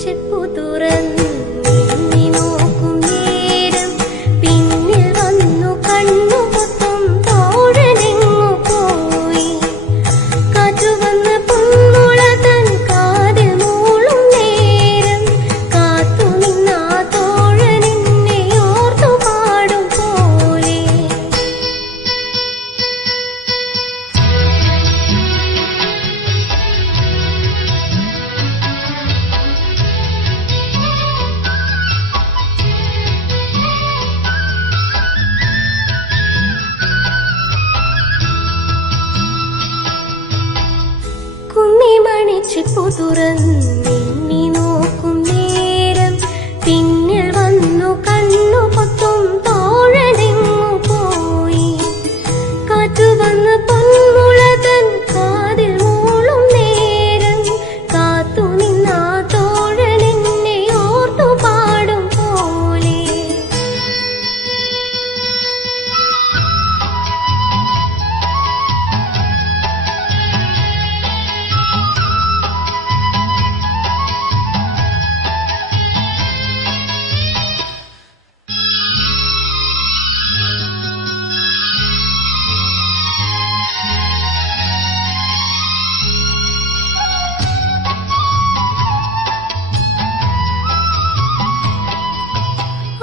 ചെപ്പു തുറന്നു എണ്ണി നോക്കും നേരം പിന്നിൽ വന്നു കണ്ണു പൊത്തും തോഴനെങ്ങു പോയി. കാറ്റു വന്ന് പൊന്മുള തൻ കാതിൽ മൂളും നേരം കാത്തു നിന്നാ തോഴനെന്നെ ഓർത്തു പാടും പോലെ. കുമ്മിമണിച്ചിപ്പു തുറന്നെണ്ണി നോക്കും നേരം പിന്നിൽ വന്നു കണ്ണു പൊത്തും തോഴനെങ്ങു പോയി. കാറ്റു വന്ന് പൊന്മുള തൻ കാതിൽ മൂളും നേരം കാത്തു നിന്നാ തോഴനെന്നെ ഓർത്തു പാടും പോലെ.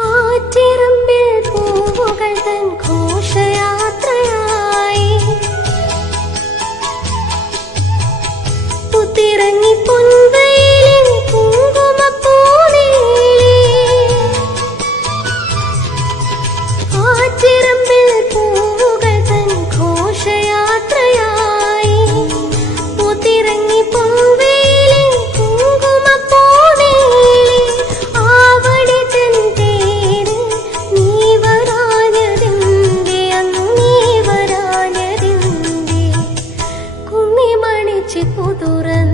ആറ്റിറമ്പിൽ പൂവുകൾ തൻ ഘോഷയാത്രയായി പുത്തിറങ്ങി പൊൻവെയിലിൻ കുങ്കുമപ്പൂനീളി. ആറ്റിറമ്പിൽ പൂവുകൾ തൻ ഘോഷയാത്രയായി പുത്തിറങ്ങി പൊൻവെയിലിൻ കുങ്കുമപ്പൂനീളി. ആവടി തൻ തേരിൽ നീ വരാഞ്ഞതെന്തേ അന്നു നീ വരാഞ്ഞതെന്തേ. കുമ്മിമണിച്ചിപ്പു തുറന്നു